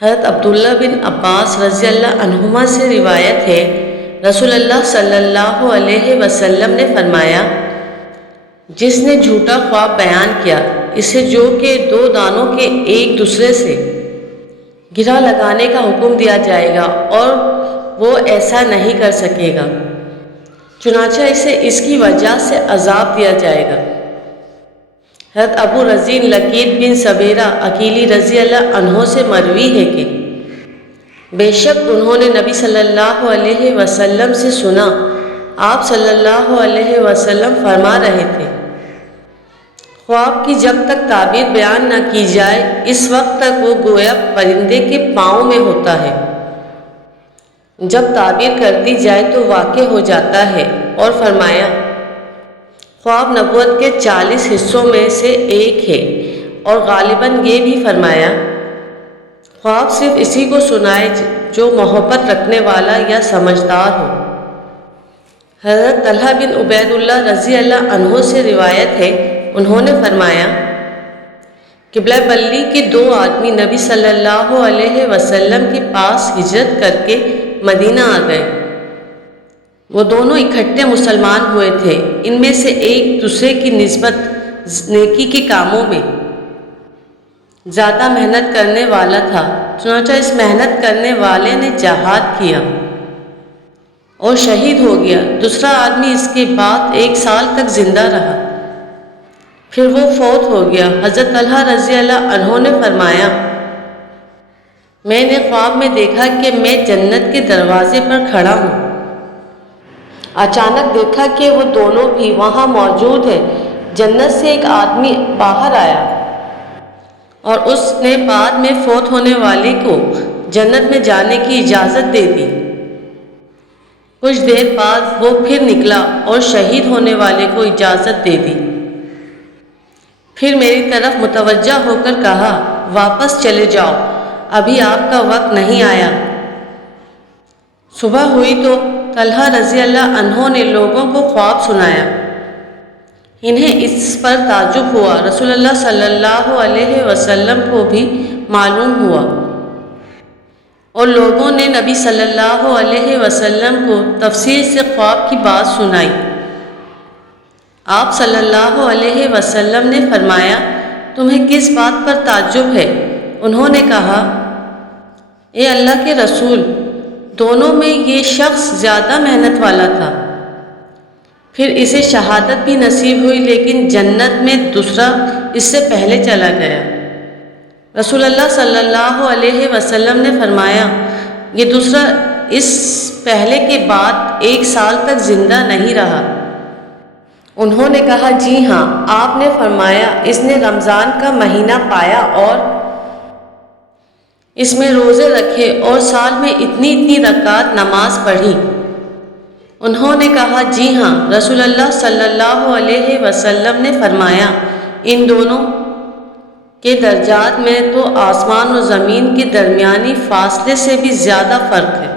حضرت عبداللہ بن عباس رضی اللہ عنہما سے روایت ہے، رسول اللہ صلی اللہ علیہ وسلم نے فرمایا، جس نے جھوٹا خواب بیان کیا، اسے جو کہ دو دانوں کے ایک دوسرے سے گرہ لگانے کا حکم دیا جائے گا اور وہ ایسا نہیں کر سکے گا، چنانچہ اسے اس کی وجہ سے عذاب دیا جائے گا۔ حضرت ابو رزین لقیط بن سبیرہ عقیلی رضی اللہ عنہ سے مروی ہے کہ بے شک انہوں نے نبی صلی اللہ علیہ وسلم سے سنا، آپ صلی اللہ علیہ وسلم فرما رہے تھے، خواب کی جب تک تعبیر بیان نہ کی جائے اس وقت تک وہ گویا پرندے کے پاؤں میں ہوتا ہے، جب تعبیر کر دی جائے تو واقع ہو جاتا ہے۔ اور فرمایا، خواب نبوت کے 40 حصوں میں سے ایک ہے، اور غالباً یہ بھی فرمایا، خواب صرف اسی کو سنائے جو محبت رکھنے والا یا سمجھدار ہو۔ حضرت طلحہ بن عبید اللہ رضی اللہ عنہ سے روایت ہے، انہوں نے فرمایا، قبلہ بلی کے 2 آدمی نبی صلی اللہ علیہ وسلم کے پاس ہجرت کر کے مدینہ آ گئے۔ وہ دونوں اکٹھے مسلمان ہوئے تھے، ان میں سے ایک دوسرے کی نسبت نیکی کے کاموں میں زیادہ محنت کرنے والا تھا، چنانچہ اس محنت کرنے والے نے جہاد کیا اور شہید ہو گیا۔ دوسرا آدمی اس کے بعد 1 سال تک زندہ رہا، پھر وہ فوت ہو گیا۔ حضرت طلحہ رضی اللہ عنہ نے فرمایا، میں نے خواب میں دیکھا کہ میں جنت کے دروازے پر کھڑا ہوں، اچانک دیکھا کہ وہ دونوں بھی وہاں موجود ہیں۔ جنت سے ایک آدمی باہر آیا اور اس نے بعد میں فوت ہونے والے کو جنت میں جانے کی اجازت دے دی۔ کچھ دیر بعد وہ پھر نکلا اور شہید ہونے والے کو اجازت دے دی، پھر میری طرف متوجہ ہو کر کہا، واپس چلے جاؤ، ابھی آپ کا وقت نہیں آیا۔ صبح ہوئی تو طلحہ رضی اللہ عنہ نے لوگوں کو خواب سنایا، انہیں اس پر تعجب ہوا، رسول اللہ صلی اللہ علیہ وسلم کو بھی معلوم ہوا، اور لوگوں نے نبی صلی اللہ علیہ وسلم کو تفصیل سے خواب کی بات سنائی۔ آپ صلی اللہ علیہ وسلم نے فرمایا، تمہیں کس بات پر تعجب ہے؟ انہوں نے کہا، اے اللہ کے رسول، دونوں میں یہ شخص زیادہ محنت والا تھا، پھر اسے شہادت بھی نصیب ہوئی، لیکن جنت میں دوسرا اس سے پہلے چلا گیا۔ رسول اللہ صلی اللہ علیہ وسلم نے فرمایا، یہ دوسرا اس پہلے کے بعد 1 سال تک زندہ نہیں رہا۔ انہوں نے کہا، جی ہاں۔ آپ نے فرمایا، اس نے رمضان کا مہینہ پایا اور اس میں روزے رکھے اور سال میں اتنی رکعات نماز پڑھی۔ انہوں نے کہا، جی ہاں۔ رسول اللہ صلی اللہ علیہ وسلم نے فرمایا، ان دونوں کے درجات میں تو آسمان و زمین کے درمیانی فاصلے سے بھی زیادہ فرق ہے۔